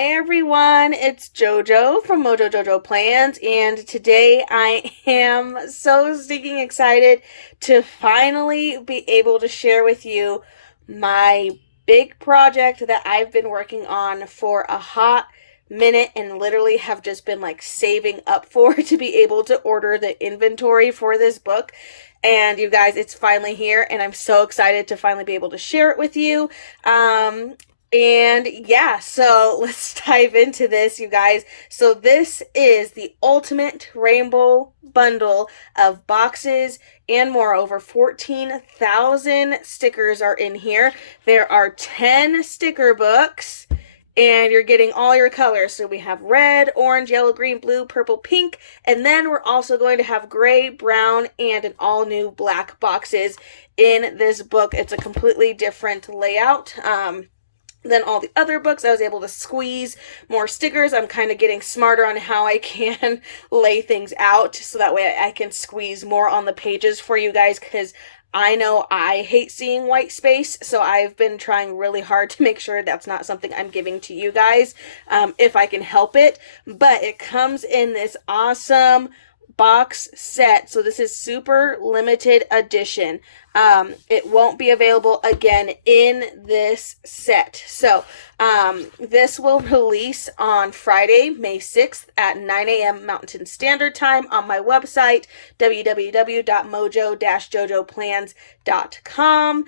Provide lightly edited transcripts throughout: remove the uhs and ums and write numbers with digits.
Hi everyone, it's JoJo from Mojo Jojo Plans, and today I am so stinking excited to finally be able to share with you my big project that I've been working on for a hot minute and literally have just been like saving up for to be able to order the inventory for this book. And you guys, it's finally here, and I'm so excited to finally be able to share it with you. And yeah, so let's dive into this, you guys. So this is the ultimate rainbow bundle of boxes and more. Over 14,000 stickers are in here. There are 10 sticker books. And you're getting all your colors. So we have red, orange, yellow, green, blue, purple, pink. And then we're also going to have gray, brown, and an all new black boxes in this book. It's a completely different layout. Than all the other books. I was able to squeeze more stickers. I'm kind of getting smarter on how I can lay things out so that way I can squeeze more on the pages for you guys, because I know I hate seeing white space, so I've been trying really hard to make sure that's not something I'm giving to you guys, if I can help it. But it comes in this awesome box set, so this is super limited edition. It won't be available again in this set. So this will release on Friday, May 6th at 9 a.m. Mountain Standard Time on my website, www.mojo-jojoplans.com.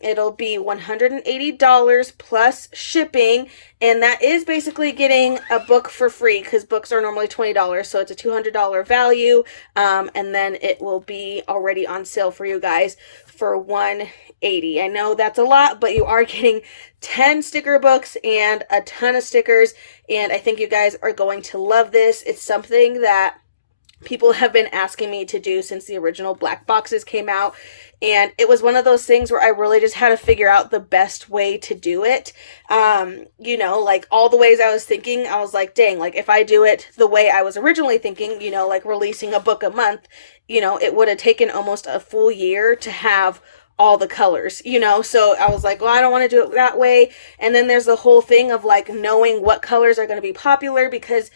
It'll be $180 plus shipping, and that is basically getting a book for free, because books are normally $20, so it's a $200 value, and then it will be already on sale for you guys for $180. I know that's a lot, but you are getting 10 sticker books and a ton of stickers, and I think you guys are going to love this. It's something that people have been asking me to do since the original black boxes came out, and it was one of those things where I really just had to figure out the best way to do it. Like all the ways I was thinking, I was like, dang, like if I do it the way I was originally thinking, like releasing a book a month, it would have taken almost a full year to have all the colors, so I was like, well, I don't want to do it that way. And then there's the whole thing of like knowing what colors are going to be popular, because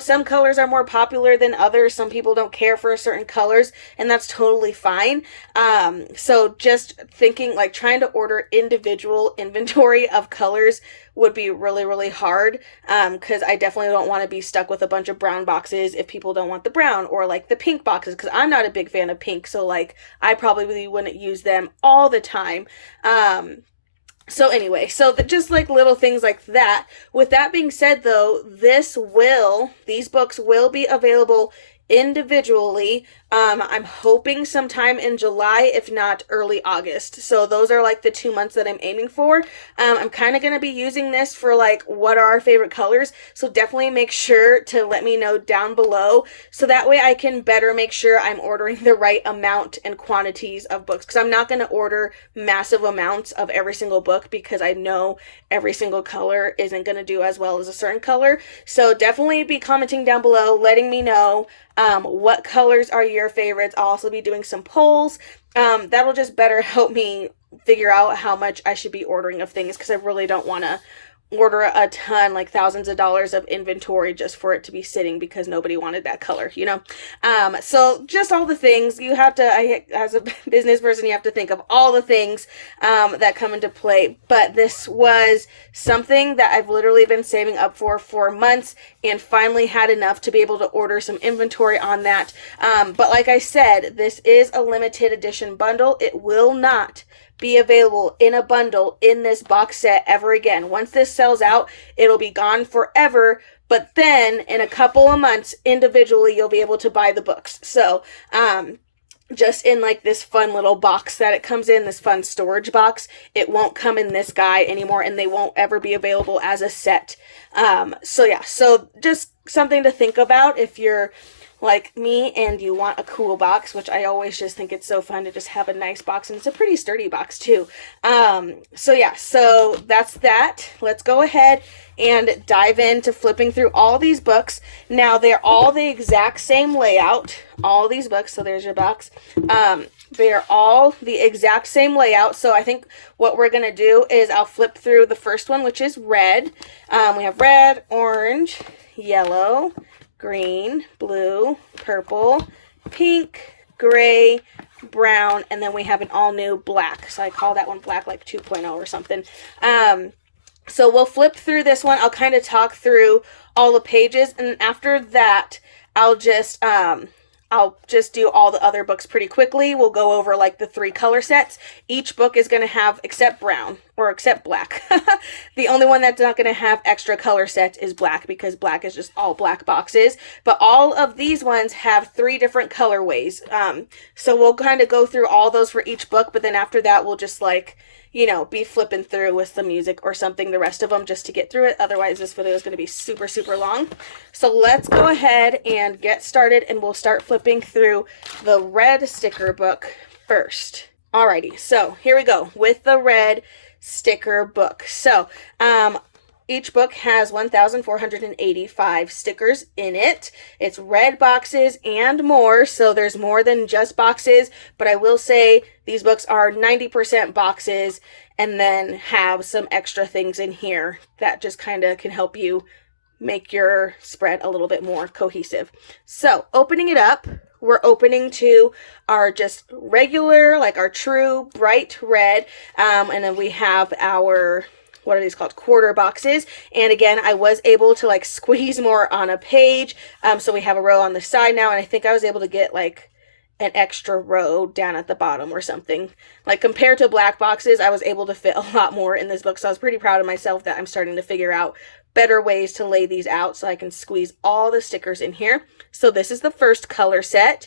some colors are more popular than others. Some people don't care for certain colors, and that's totally fine. So just thinking, like trying to order individual inventory of colors would be really, really hard, because I definitely don't want to be stuck with a bunch of brown boxes if people don't want the brown, or like the pink boxes, because I'm not a big fan of pink, so like I probably wouldn't use them all the time. So anyway, just like little things like that. With that being said, though, these books will be available individually. I'm hoping sometime in July, if not early August. So those are like the 2 months that I'm aiming for. I'm kind of going to be using this for like what are our favorite colors. So definitely make sure to let me know down below, so that way I can better make sure I'm ordering the right amount and quantities of books, because I'm not going to order massive amounts of every single book, because I know every single color isn't going to do as well as a certain color. So definitely be commenting down below, letting me know what colors are your favorites. I'll also be doing some polls. That'll just better help me figure out how much I should be ordering of things, because I really don't want to order a ton, like thousands of dollars of inventory just for it to be sitting because nobody wanted that color, so just all the things you have to, as a business person, you have to think of all the things that come into play. But this was something that I've literally been saving up for months, and finally had enough to be able to order some inventory on that. But like I said, this is a limited edition bundle. It will not be available in a bundle in this box set ever again. Once this sells out, it'll be gone forever. But then in a couple of months, individually, you'll be able to buy the books. So just in like this fun little box that it comes in, this fun storage box, it won't come in this guy anymore, and they won't ever be available as a set. So just something to think about if you're like me and you want a cool box, which I always just think it's so fun to just have a nice box, and it's a pretty sturdy box too. So yeah, so that's that. Let's go ahead and dive into flipping through all these books. Now they're all the exact same layout, all these books. So there's your box. They're all the exact same layout. So I think what we're gonna do is I'll flip through the first one, which is red. We have red, orange, yellow, green, blue, purple, pink, gray, brown, and then we have an all new black. So I call that one black, like 2.0 or something. So we'll flip through this one. I'll kind of talk through all the pages, and after that, I'll just do all the other books pretty quickly. We'll go over like the 3 color sets. Each book is going to have, except brown, or except black. The only one that's not going to have extra color sets is black, because black is just all black boxes. But all of these ones have 3 different colorways. So we'll kind of go through all those for each book, but then after that, we'll just like, you know, be flipping through with some music or something, the rest of them, just to get through it. Otherwise, this video is going to be super, super long. So let's go ahead and get started, and we'll start flipping through the red sticker book first. Alrighty, so here we go with the red sticker book. So, each book has 1,485 stickers in it. It's red boxes and more, so there's more than just boxes, but I will say these books are 90% boxes and then have some extra things in here that just kind of can help you make your spread a little bit more cohesive. So, opening it up, we're opening to our just regular, like our true bright red, and then we have our, what are these called, quarter boxes. And again, I was able to like squeeze more on a page, so we have a row on the side now, and I think I was able to get like an extra row down at the bottom or something. Like compared to black boxes, I was able to fit a lot more in this book, so I was pretty proud of myself that I'm starting to figure out better ways to lay these out so I can squeeze all the stickers in here. So this is the first color set.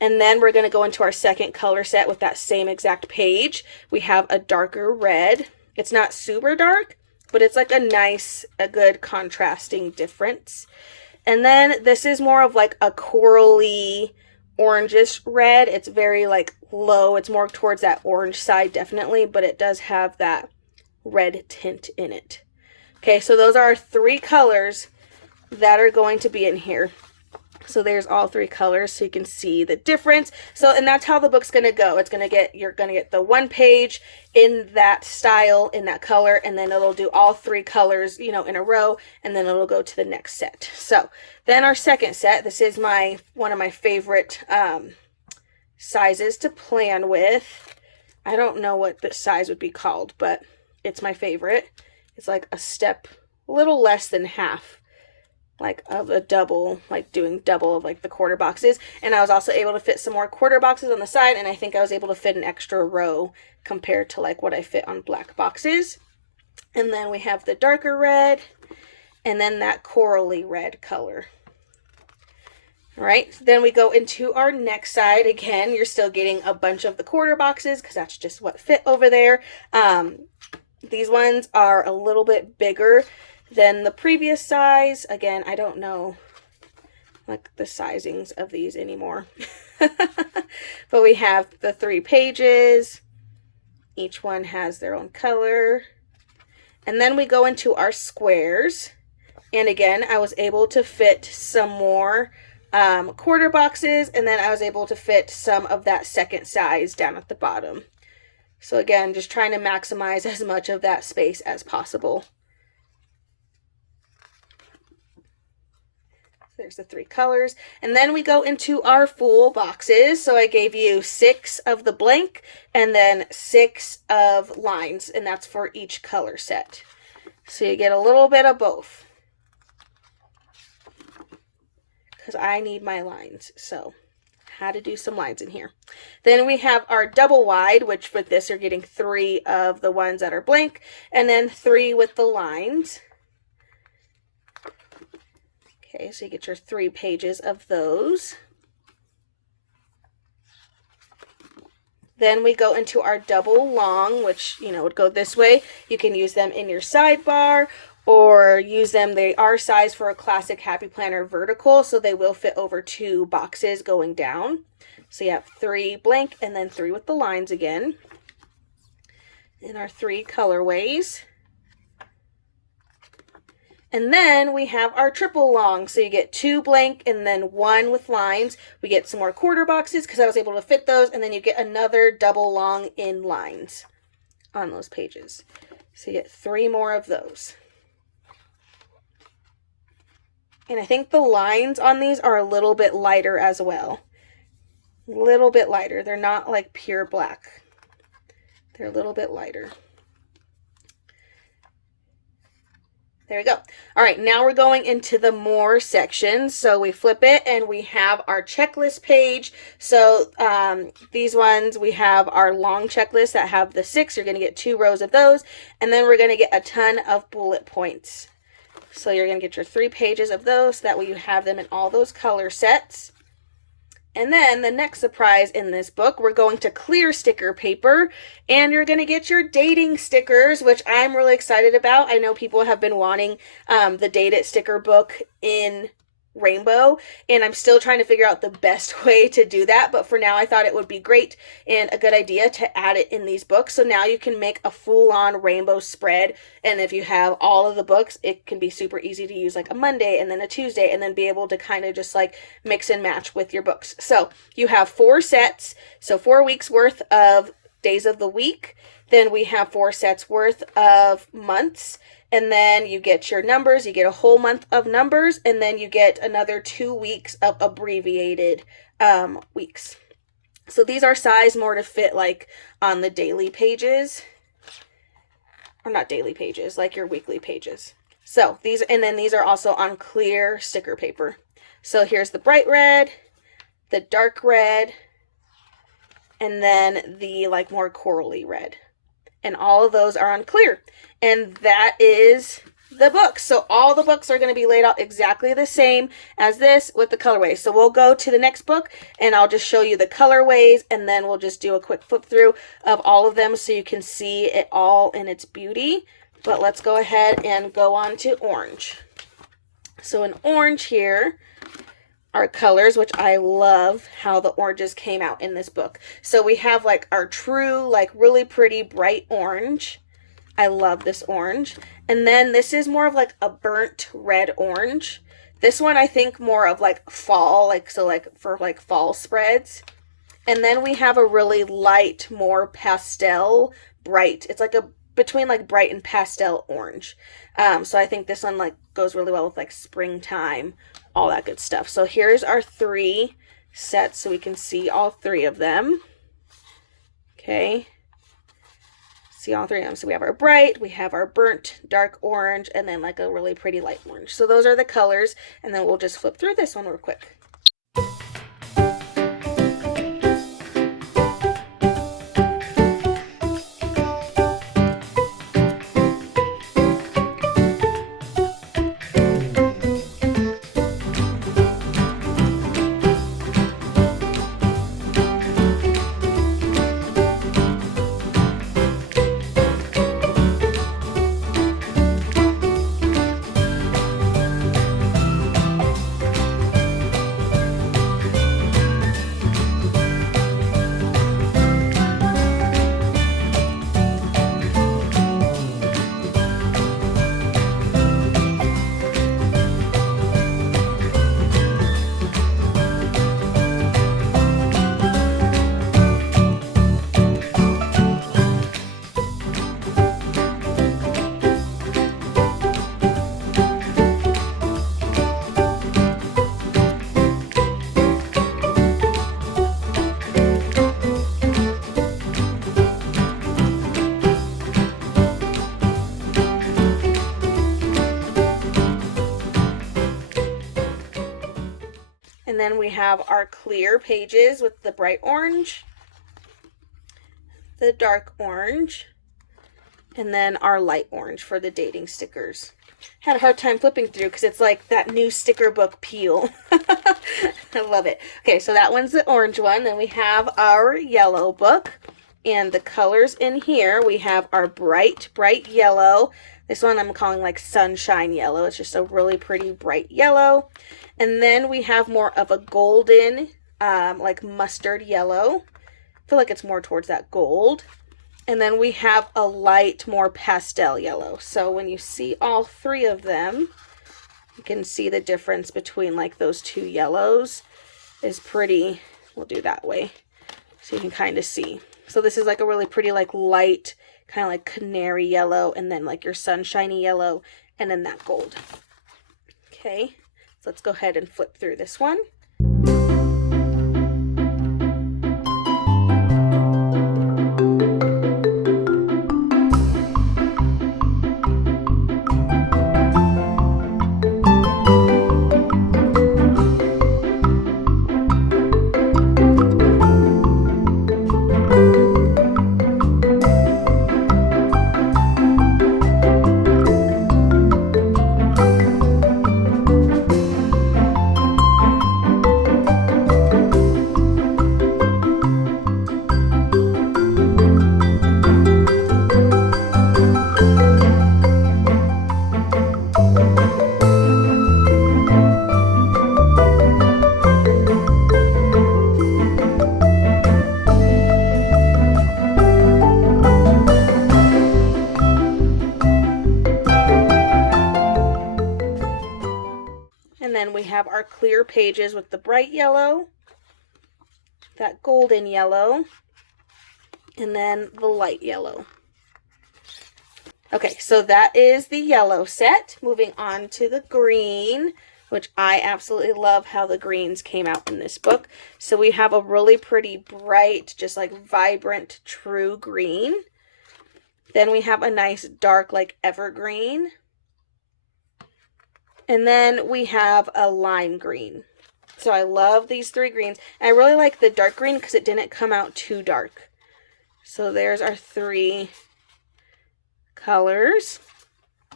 And then we're going to go into our second color set with that same exact page. We have a darker red. It's not super dark, but it's like a good contrasting difference. And then this is more of like a corally orangish red. It's very like low. It's more towards that orange side definitely, but it does have that red tint in it. Okay, so those are our 3 colors that are going to be in here. So there's all 3 colors so you can see the difference. So, and that's how the book's going to go. It's going to get, you're going to get the 1 page in that style, in that color, and then it'll do all 3 colors, you know, in a row, and then it'll go to the next set. So then our second set, this is one of my favorite sizes to plan with. I don't know what this size would be called, but it's my favorite. It's like a step, a little less than half, like of a double, like doing double of like the quarter boxes. And I was also able to fit some more quarter boxes on the side, and I think I was able to fit an extra row compared to like what I fit on black boxes. And then we have the darker red, and then that corally red color. All right, then we go into our next side. Again, you're still getting a bunch of the quarter boxes because that's just what fit over there. These ones are a little bit bigger than the previous size. Again, I don't know like the sizings of these anymore. But we have the 3 pages. Each one has their own color. And then we go into our squares. And again, I was able to fit some more quarter boxes, and then I was able to fit some of that second size down at the bottom. So again, just trying to maximize as much of that space as possible. There's the 3 colors. And then we go into our full boxes. So I gave you 6 of the blank and then 6 of lines, and that's for each color set. So you get a little bit of both, because I need my lines. So had to do some lines in here. Then we have our double wide, which with this you're getting 3 of the ones that are blank and then 3 with the lines. Okay, so you get your 3 pages of those. Then we go into our double long, which, you know, would go this way. You can use them in your sidebar, or use them. They are sized for a classic Happy Planner vertical, so they will fit over 2 boxes going down. So you have 3 blank and then 3 with the lines again in our 3 colorways. And then we have our triple long. So you get 2 blank and then 1 with lines. We get some more quarter boxes because I was able to fit those. And then you get another double long in lines on those pages. So you get 3 more of those. And I think the lines on these are a little bit lighter as well. A little bit lighter. They're not like pure black. They're a little bit lighter. There we go. All right, now we're going into the more sections. So we flip it and we have our checklist page. So these ones, we have our long checklist that have the 6. You're going to get 2 rows of those. And then we're going to get a ton of bullet points. So you're going to get your 3 pages of those. So that way you have them in all those color sets. And then the next surprise in this book, we're going to clear sticker paper, and you're going to get your dating stickers, which I'm really excited about. I know people have been wanting the Date It sticker book in rainbow, and I'm still trying to figure out the best way to do that, but for now I thought it would be great and a good idea to add it in these books. So now you can make a full-on rainbow spread, and if you have all of the books, it can be super easy to use like a Monday and then a Tuesday, and then be able to kind of just like mix and match with your books. So you have 4 sets, so 4 weeks worth of days of the week. Then we have 4 sets worth of months. And then you get your numbers, you get a whole month of numbers, and then you get another 2 weeks of abbreviated weeks. So these are sized more to fit like on the daily pages, or not daily pages, like your weekly pages. So these, and then these are also on clear sticker paper. So here's the bright red, the dark red, and then the like more corally red. And all of those are on clear. And that is the book. So all the books are going to be laid out exactly the same as this with the colorways. So we'll go to the next book and I'll just show you the colorways, and then we'll just do a quick flip through of all of them so you can see it all in its beauty. But let's go ahead and go on to orange. So in orange here are colors, which I love how the oranges came out in this book. So we have like our true, like really pretty bright orange. I love this orange. And then this is more of like a burnt red orange. This one I think more of like fall, like so like for like fall spreads. And then we have a really light, more pastel bright. It's like a between like bright and pastel orange. So I think this one like goes really well with like springtime, all that good stuff. So here's our 3 sets so we can see all 3 of them. Okay. See all 3 of them. So we have our bright, we have our burnt dark orange, and then like a really pretty light orange. So those are the colors, and then we'll just flip through this one real quick. And then we have our clear pages with the bright orange, the dark orange, and then our light orange for the dating stickers. Had a hard time flipping through because it's like that new sticker book peel. I love it. Okay, so that one's the orange one. Then we have our yellow book. And the colors in here, we have our bright, bright yellow. This one I'm calling like sunshine yellow. It's just a really pretty bright yellow. And then we have more of a golden, like mustard yellow. I feel like it's more towards that gold. And then we have a light, more pastel yellow. So when you see all three of them, you can see the difference between like those two yellows is pretty, we'll do that way so you can kind of see. So this is like a really pretty like light, kind of like canary yellow, and then like your sunshiny yellow, and then that gold. Okay, so let's go ahead and flip through this one. And then we have our clear pages with the bright yellow, that golden yellow, and then the light yellow. Okay, so that is the yellow set. Moving on to the green, which I absolutely love how the greens came out in this book. So we have a really pretty bright, just like vibrant, true green. Then we have a nice dark, like evergreen. And then we have a lime green. So I love these three greens. And I really like the dark green because it didn't come out too dark. So there's our three colors.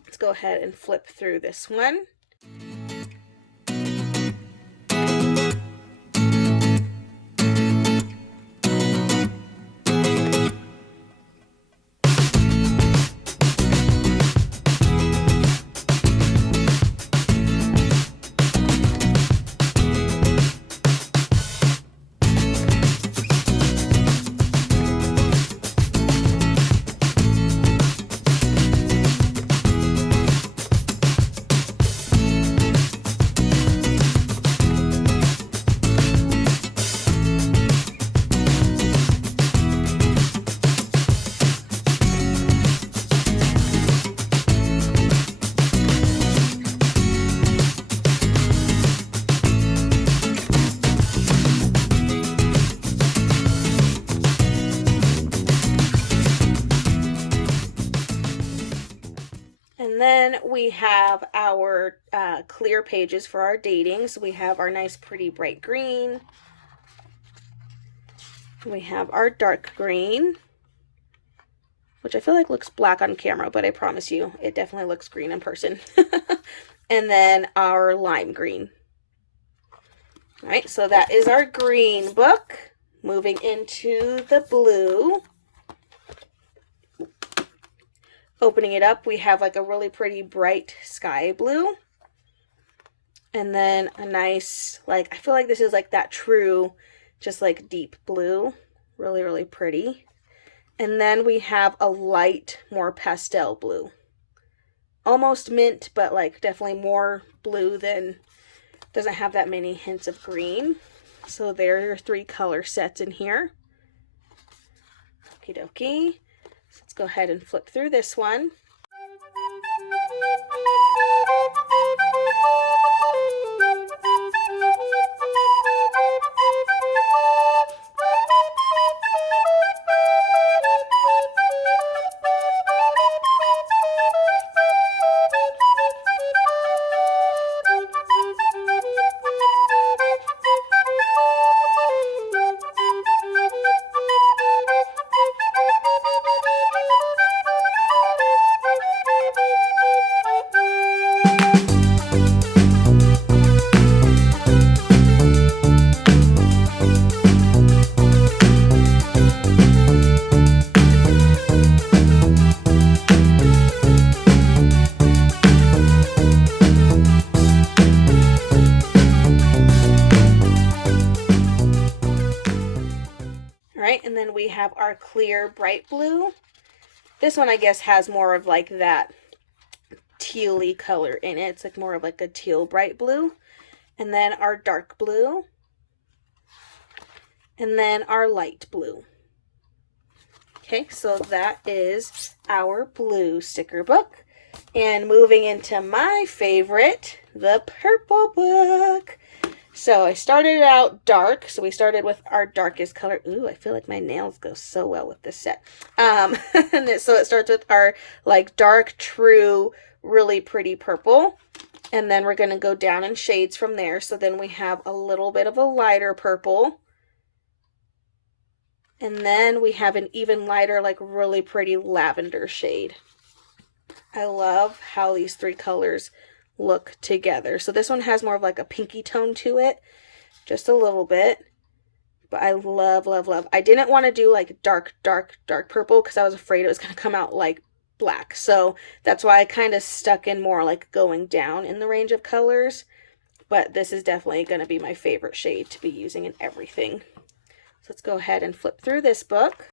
Let's go ahead and flip through this one. And then we have our clear pages for our dating. So we have our nice pretty bright green. We have our dark green, which I feel like looks black on camera, but I promise you it definitely looks green in person. And then our lime green. All right, so that is our green book. Moving into the blue. Opening it up, we have like a really pretty bright sky blue. And then a nice, like, I feel like this is like that true, just like deep blue. Really, really pretty. And then we have a light, more pastel blue. Almost mint, but like definitely more blue than, doesn't have that many hints of green. So there are your three color sets in here. Okie dokie. Let's go ahead and flip through this one. right, and then we have our clear bright blue. This one I guess has more of like that tealy color in it. It's like more of like a teal bright blue. And then our dark blue. And then our light blue. Okay, so that is our blue sticker book. And moving into my favorite, the purple book. So I started out dark. So we started with our darkest color. Ooh, I feel like my nails go so well with this set. And so it starts with our like dark, true, really pretty purple. And then we're going to go down in shades from there. So then we have a little bit of a lighter purple. And then we have an even lighter, like really pretty lavender shade. I love how these three colors look together. So this one has more of like a pinky tone to it, just a little bit. But I love, love, love. I didn't want to do like dark, dark, dark purple because I was afraid it was going to come out like black. So that's why I kind of stuck in more like going down in the range of colors. But this is definitely going to be my favorite shade to be using in everything. So let's go ahead and flip through this book.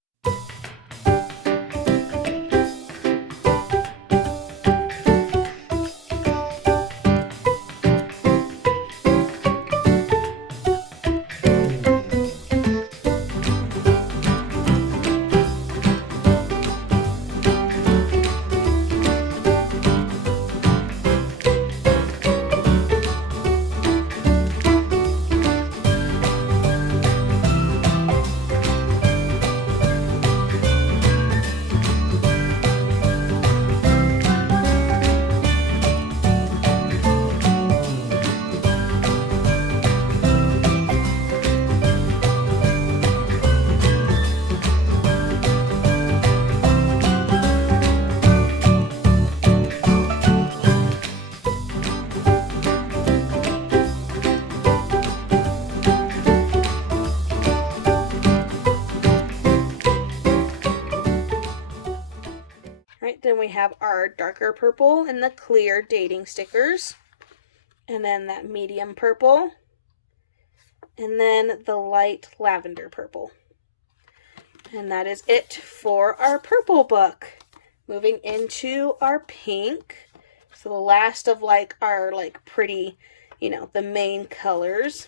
Then we have our darker purple and the clear dating stickers. And then that medium purple. And then the light lavender purple. And that is it for our purple book. Moving into our pink. So the last of like our like pretty, you know, the main colors.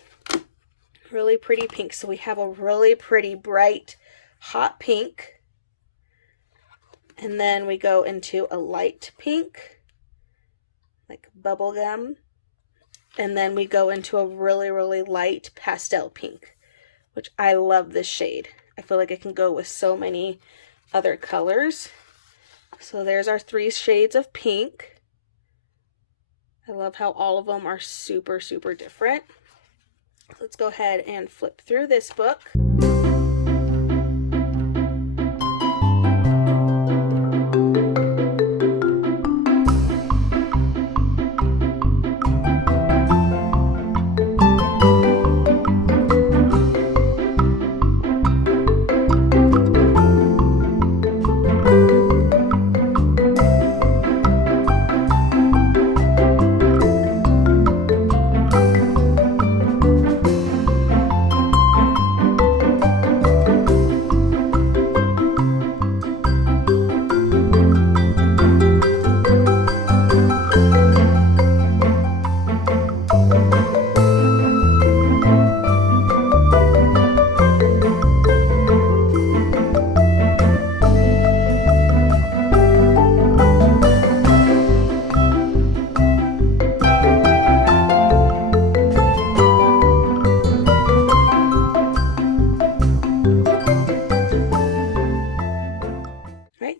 Really pretty pink. So we have a really pretty bright hot pink. And then we go into a light pink, like bubblegum. And then we go into a really, really light pastel pink, which I love this shade. I feel like it can go with so many other colors. So there's our 3 shades of pink. I love how all of them are super, super different. Let's go ahead and flip through this book.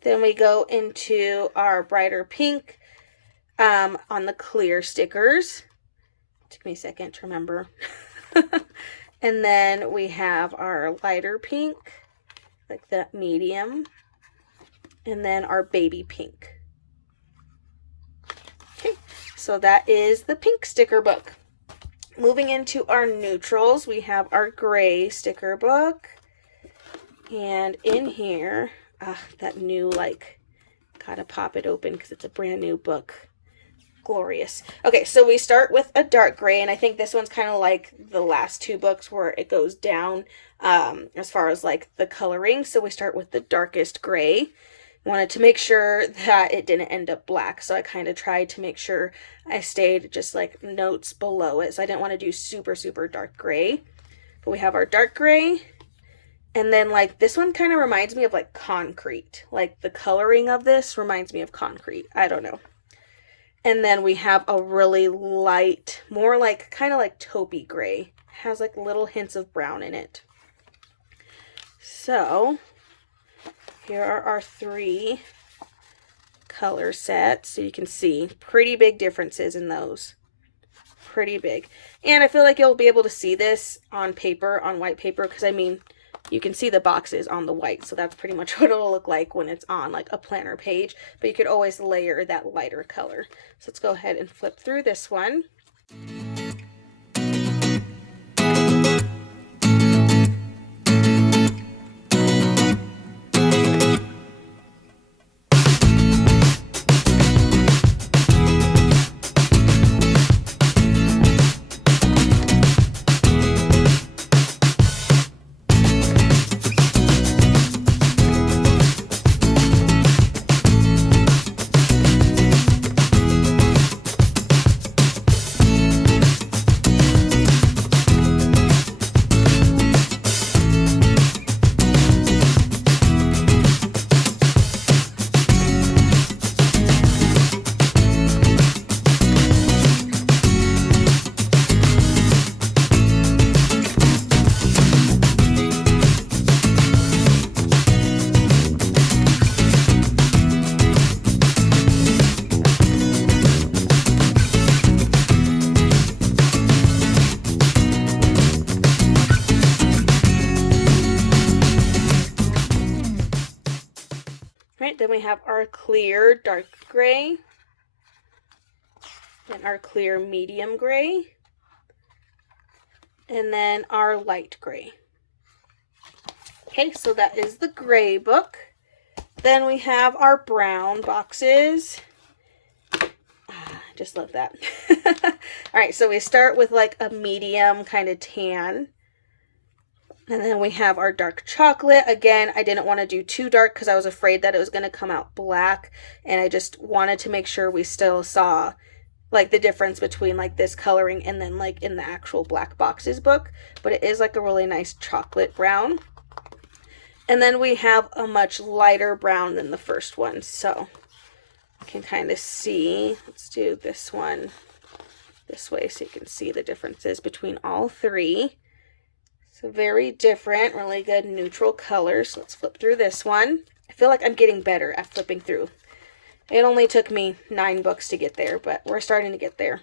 Then we go into our brighter pink on the clear stickers. Took me a second to remember. And then we have our lighter pink, like that medium. And then our baby pink. Okay, so that is the pink sticker book. Moving into our neutrals, we have our gray sticker book. And in here, that new, like, gotta pop it open because it's a brand new book. glorious. Okay, so we start with a dark gray, and I think this one's kind of like the last two books where it goes down as far as like the coloring. So we start with the darkest gray. Wanted to make sure that it didn't end up black, so I kind of tried to make sure I stayed just like notes below it. So I didn't want to do super, super dark gray. But we have our dark gray, and then like this one kind of reminds me of like concrete. Like the coloring of this reminds me of concrete. I don't know. And then we have a really light, more like kind of like taupey gray. It has like little hints of brown in it. So here are our three color sets. So you can see pretty big differences in those. Pretty big. And I feel like you'll be able to see this on paper, on white paper, because I mean, you can see the boxes on the white, so that's pretty much what it'll look like when it's on like a planner page, but you could always layer that lighter color. So let's go ahead and flip through this one. Right, then we have our clear dark gray, and our clear medium gray, and then our light gray. Okay, so that is the gray book. Then we have our brown boxes. Just love that. All right, so we start with like a medium kind of tan. And then we have our dark chocolate. Again, I didn't want to do too dark because I was afraid that it was going to come out black. And I just wanted to make sure we still saw like the difference between like this coloring and then like in the actual black boxes book. But it is like a really nice chocolate brown. And then we have a much lighter brown than the first one. So you can kind of see. Let's do this one this way so you can see the differences between all three. So very different, really good neutral colors. So let's flip through this one. I feel like I'm getting better at flipping through. It only took me 9 books to get there, but we're starting to get there.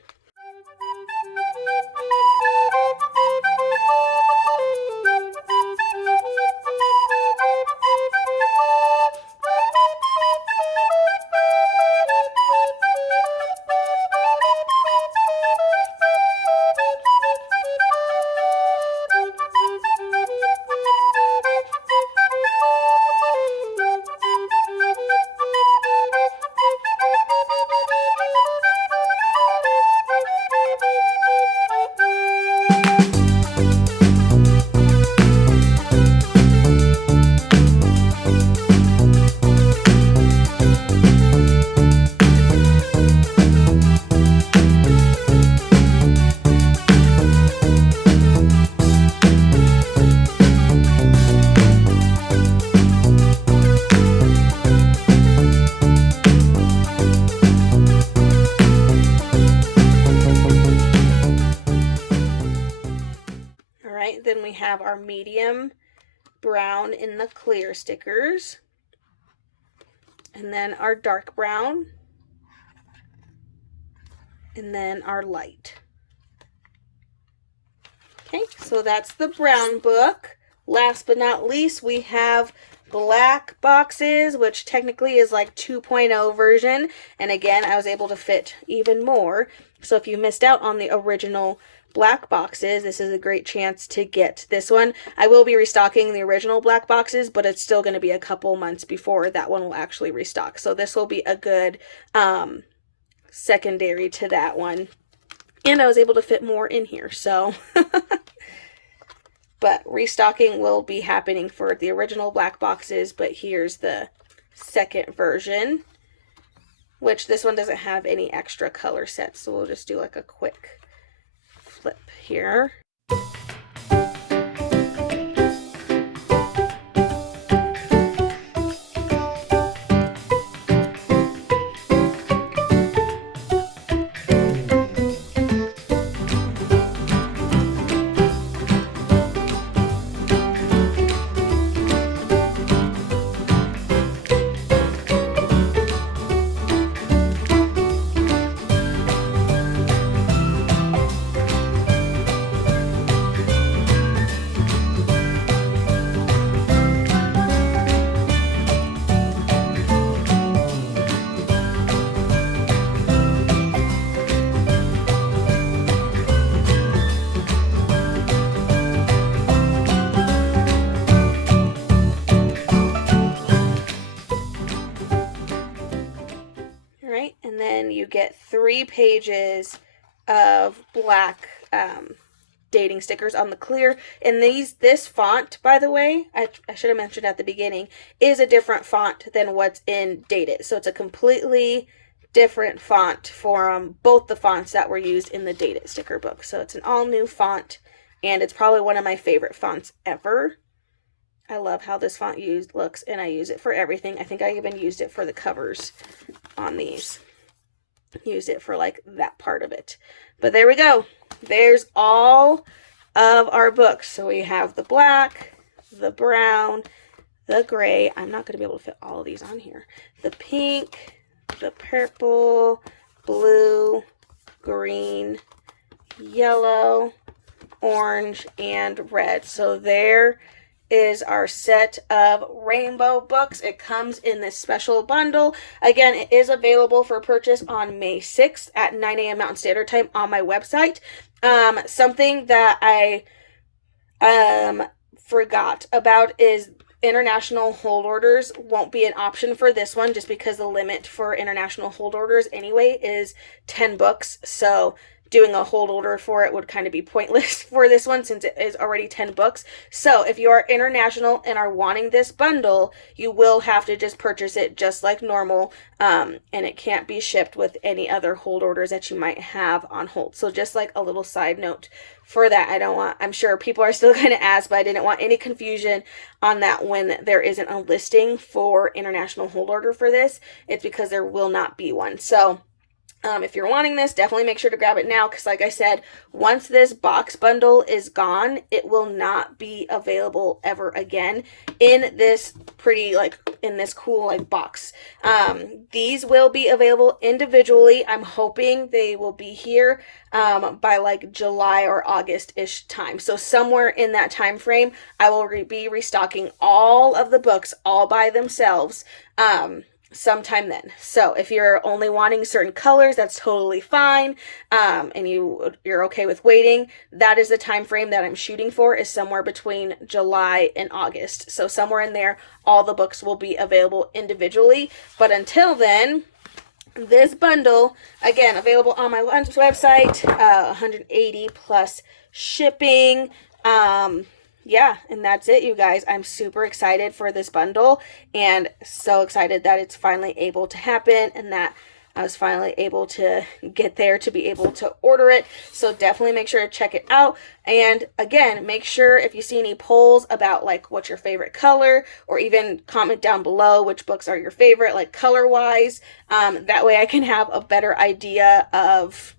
Then we have our medium brown in the clear stickers, and then our dark brown, and then our light. Okay, so that's the brown book. Last but not least, we have black boxes, which technically is like 2.0 version, and again, I was able to fit even more. So if you missed out on the original black boxes, this is a great chance to get this one. I will be restocking the original black boxes, but it's still going to be a couple months before that one will actually restock. So this will be a good secondary to that one. And I was able to fit more in here, so. But restocking will be happening for the original black boxes, but here's the second version, which this one doesn't have any extra color sets, so we'll just do like a quick flip here. And then you get 3 pages of black dating stickers on the clear. And this font, by the way, I should have mentioned at the beginning, is a different font than what's in Date It. So it's a completely different font from both the fonts that were used in the Date It sticker book. So it's an all new font, and it's probably one of my favorite fonts ever. I love how this font looks, and I use it for everything. I think I even used it for the covers on these. Used it for like that part of it. But there we go. There's all of our books. So we have the black, the brown, the gray. I'm not going to be able to fit all of these on here. The pink, the purple, blue, green, yellow, orange, and red. So there is our set of rainbow books. It comes in this special bundle. Again, it is available for purchase on May 6th at 9 a.m. Mountain Standard Time on my website. Something that I forgot about is international hold orders won't be an option for this one, just because the limit for international hold orders anyway is 10 books. So doing a hold order for it would kind of be pointless for this one, since it is already 10 books. So if you are international and are wanting this bundle, you will have to just purchase it just like normal, and it can't be shipped with any other hold orders that you might have on hold. So just like a little side note for that. I'm sure people are still going to ask, but I didn't want any confusion on that when there isn't a listing for international hold order for this. It's because there will not be one. So if you're wanting this, definitely make sure to grab it now, because like I said, once this box bundle is gone, it will not be available ever again in this in this cool box. These will be available individually. I'm hoping they will be here by like July or August-ish time. So somewhere in that time frame, I will be restocking all of the books all by themselves. Sometime then. So if you're only wanting certain colors, that's totally fine, and you're okay with waiting. That is the time frame that I'm shooting for, is somewhere between July and August. So somewhere in there, all the books will be available individually. But until then, this bundle, again, available on my website, 180 plus shipping. Yeah, and that's it, you guys. I'm super excited for this bundle, and so excited that it's finally able to happen, and that I was finally able to get there to be able to order it. So definitely make sure to check it out. And again, make sure if you see any polls about like what's your favorite color, or even comment down below which books are your favorite, like color wise. That way I can have a better idea of,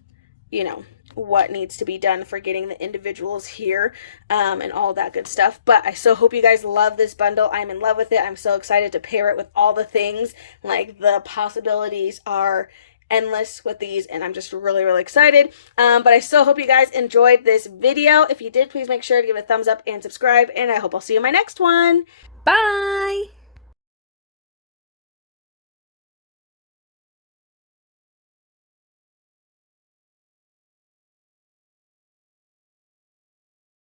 what needs to be done for getting the individuals here, and all that good stuff. But I so hope you guys love this bundle. I'm in love with it. I'm so excited to pair it with all the things. Like, the possibilities are endless with these, and I'm just really, really excited. But I so hope you guys enjoyed this video. If you did, please make sure to give it a thumbs up and subscribe, and I hope I'll see you in my next one. Bye!